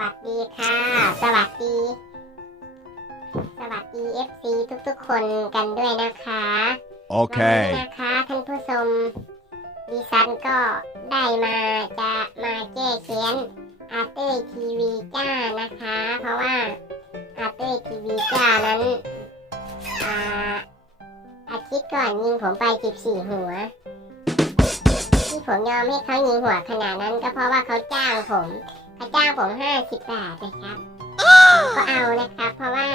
วัสดีค่ะ สวัสดี สวัสดี FC ทุกๆ คนกันด้วยนะคะวันนี้ Okay. นะคะท่านผู้ชมดิฉันก็ได้มาจะมาแก้เขียนอาร์เต้ทีวีจ้านะคะ เพราะว่าอาร์เต้ทีวีจ้านั้นอ่าอาทิตย์ก่อนยิงผมไป 14 หัว ที่ผมยอมให้เขายิงหัวขนาดนั้นก็เพราะว่าเขาจ้างผม เขาจ้างผม50บาทนะครับผมก็เอานะครับ เพราะว่า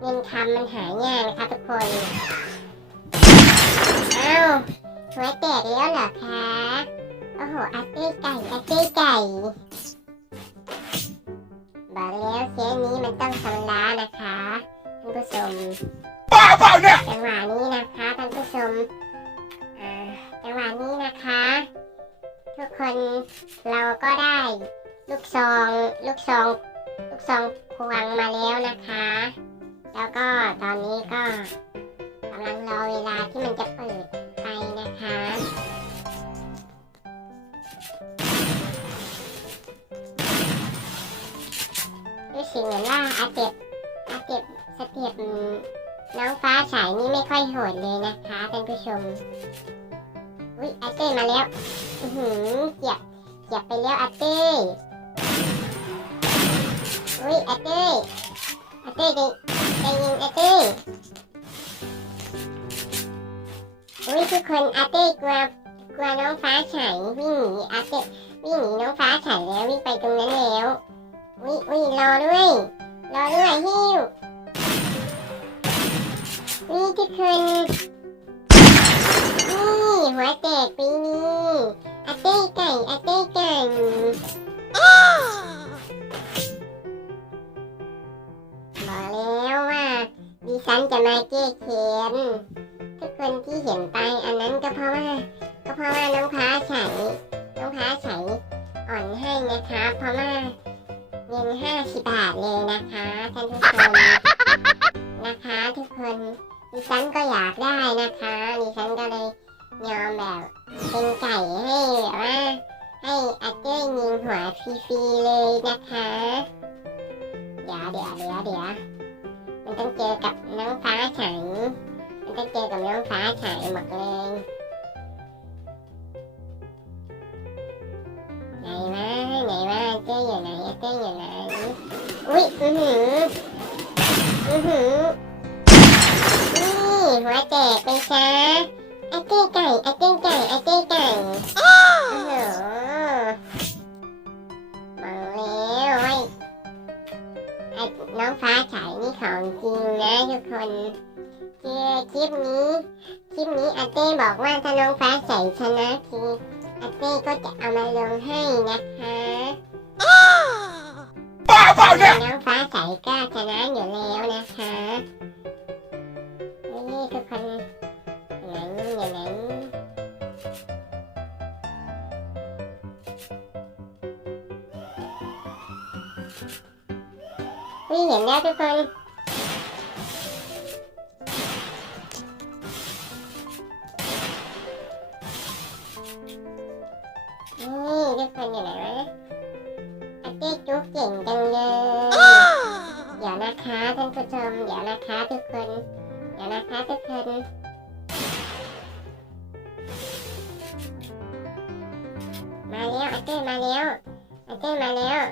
เงินคำมันหายากนะคะทุกคนอ้าวหัวแตกแล้วเหรอคะโอ้โหอาเต้ไก่อาเต้ไก่บอกแล้วเสียนี้มันต้องชำระนะคะท่านผู้ชมบ้าเปล่าเนี่ยจังหวะนี้นะคะท่านผู้ชมอ่าจังหวะนี้นะคะ ทุกคนเราก็ได้ลู กซอง ลูกซอง ลูกซองพวงมาแล้วนะคะ แล้วก็ตอนนี้ก็กำลังรอเวลาที่มันจะเปิดไปนะคะรู้สึกเหมือนว่าอาเจ็บอาเจ็บสเต็ปน้องฟ้าฉายนี่ไม่ค่อยโหดเลยนะคะท่านผู้ชม อุ้ยอาเต้มาแล้ว อือหือเกียบเกียบไปแล้วอาเต้ อุ้ยอาเต้อาเต้ใจใจเย็นอาเต้อุ้ยทุกคนอาเต้กลัวกลัวน้องฟ้าฉายวิ่งหนีอาเต้วิ่งหนีน้องฟ้าฉายแล้ววิ่งไปตรงนั้นแล้วอุ้ยอุ้ยรอด้วยรอด้วยฮิวนี่ทุกคนนี่หัวแตกไปนี่อาเต้ไก่อาเต้ไก่ ฉันจะมาแก้แค้นทุกคนที่เห็นไปอันนั้นก็เพราะว่าก็เพราะว่าน้องพ้าใสน้องพ้าใสอ่อนให้นะคะเพราะว่าเงินห้าสิบบาทเลยนะคะท่านผู้ชม น้องฟ้าใสมันต้องเจอกับน้องฟ้าใสหมดเลยไหนวะไหนวะอาเจ้ยอยู่ไหนอาเจ้ยอยู่ไหนอุ้ยอือหืออือหือนี่หัวแตกไปซะอาเจ้ยไก่อาเจ้ยไก่อาเจ้ยไก่โอ้โห อ้น้องฟ้าฉายนี่ของจริงนะทุกคนเจอคลิปนี้ คลิปนี้อาเต้บอกว่าถ้าน้องฟ้าใสชนะคืออาเต้ก็จะเอามาลงให้นะคะบ้าเปล่าเนี่ยน้องฟ้าใสก็ชนะอยู่แล้วนะคะนี่ทุกคนไหน นี่เห็นแล้วทุกคนนี่ทุกคนอยู่ไหนวะอาเต้จุ๊กเก่งจังเลย เดี๋ยวนะคะท่านผู้ชม เดี๋ยวนะคะทุกคน เดี๋ยวนะคะทุกคนมาแล้วอาเต้มาแล้วอาเต้มาแล้ว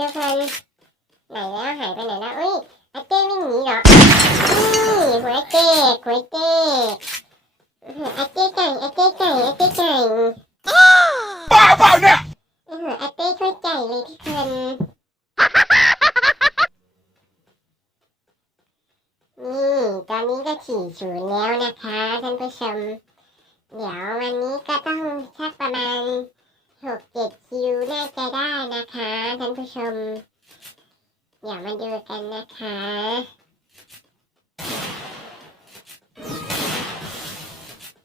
ทุกคนไหนแล้วหายไปไหนแล้วอุ้ยอาเต้วิ่งหนีเหรออุ้ยหัวเต้หัวเต้อื้อหืออาเต้ไก่อาเต้ไก่อาเต้ไก่บ้าเปล่าเนี่ยโอ้โหอาเต้เข้าใจเลยทุกคนนี่ตอนนี้ก็ขี่ศูนย์แล้วนะคะท่านผู้ชม เดี๋ยววันนี้ก็ต้องชักประมาณ หกเจ็ดคิวน่าจะได้นะคะท่านผู้ชม เดี๋ยวมาดูกันนะคะ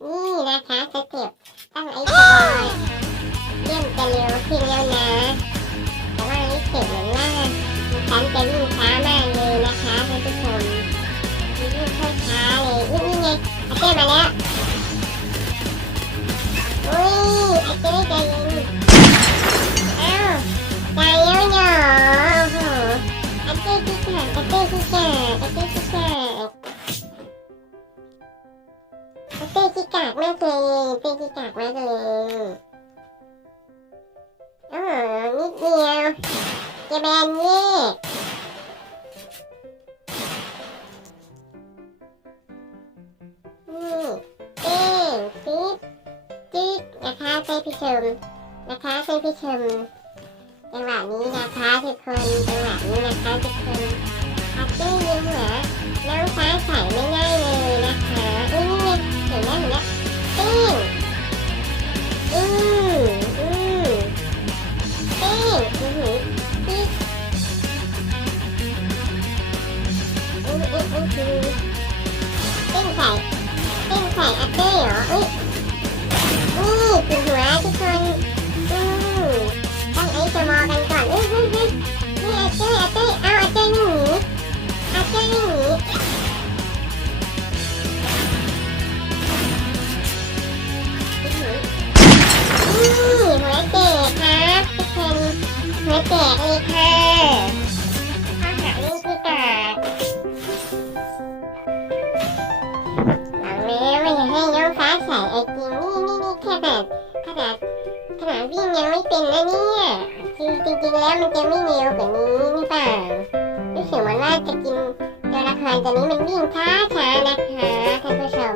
นี่นะคะสเต็ปตั้งไอ้บอยเลื่นจะเร็วขึ้นแล้วนะแต่ว่ารู้สึกเหน้าฉันจะวิ่ง เต้ขี้กากมากเลยเต้ขี้กากมากเลยอ้โหนิดเดียวจะแบนเย่นี่เต้งปิ๊ดจิ๊กนะคะเต้พี่ชมนะคะเต้พี่ชมจังหวะนี้นะคะทุกคนจังหวะนี้นะคะทุกคนอาเต้ยิ้มเหรอน้องฟ้าใสไม่ง่าย ใส่เป็นใส่แอปเปิ้ลเหรออุ้ยนี่ติดหัวทุกคนอืมต้องไอ้จะมอกันก่อนเอ้ยเฮ้ยเฮ้ยนี่แอปเปิ้ลแอปเปิ้ลเอาแอปเปิ้ลหนีแอปเปิ้ลหนี แล้วมันจะไม่เร็วกว่านี้นี่เปล่ารู้สึกเหมือนว่าจะกินตัวละครตัวนี้มันวิ่งช้าช้านะคะท่านผู้ชม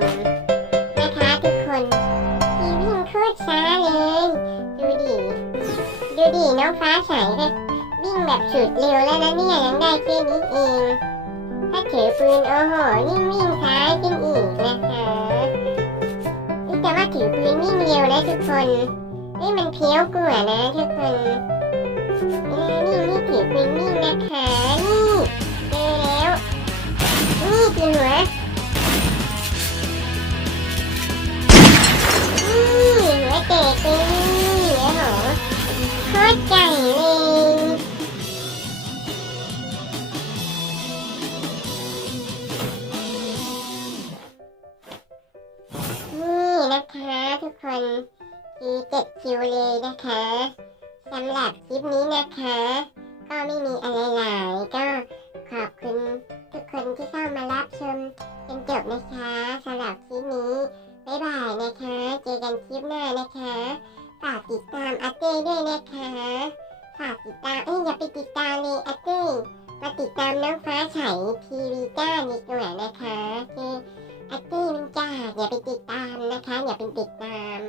นะคะทุกคนพี่วิ่งโคตรช้าเลย ดูดิดูดิน้องฟ้าใสก็วิ่งแบบสุดเร็วแล้วนะเนี่ยยังได้แค่นี้เองถ้าถือปืนโอ้โหนี่วิ่งช้าขึ้นอีกนะคะนี่แต่ว่าถือปืนวิ่งเร็วนะทุกคนนี่มันเพี้ยวกว่านะทุกคน เออนี่นี่ถือปืนวิ่นะคะนี่เจอแล้วนี่ตีหัวนี่หัวเตะตีโอ้โหโคตรใหญ่เลยนี่นะคะทุกคนคือเจ็ดคิวเลยนะคะ สำหรับคลิปนี้นะคะ ก็ไม่มีอะไรหลายก็ขอบคุณทุกคนที่เข้ามารับชมจนจบนะคะสำหรับคลิปนี้บ๊ายบายนะคะ เจอกันคลิปหน้านะคะฝากติดตามอาเต้ด้วยนะคะฝากติดตามเอ้ยอย่าไปติดตามเลยอาเต้มาติดตามน้องฟ้าใสทีวีจ้าดีกว่านะคะคืออาเต้มันจ้าอย่าไปติดตามนะคะอย่าไปติดตาม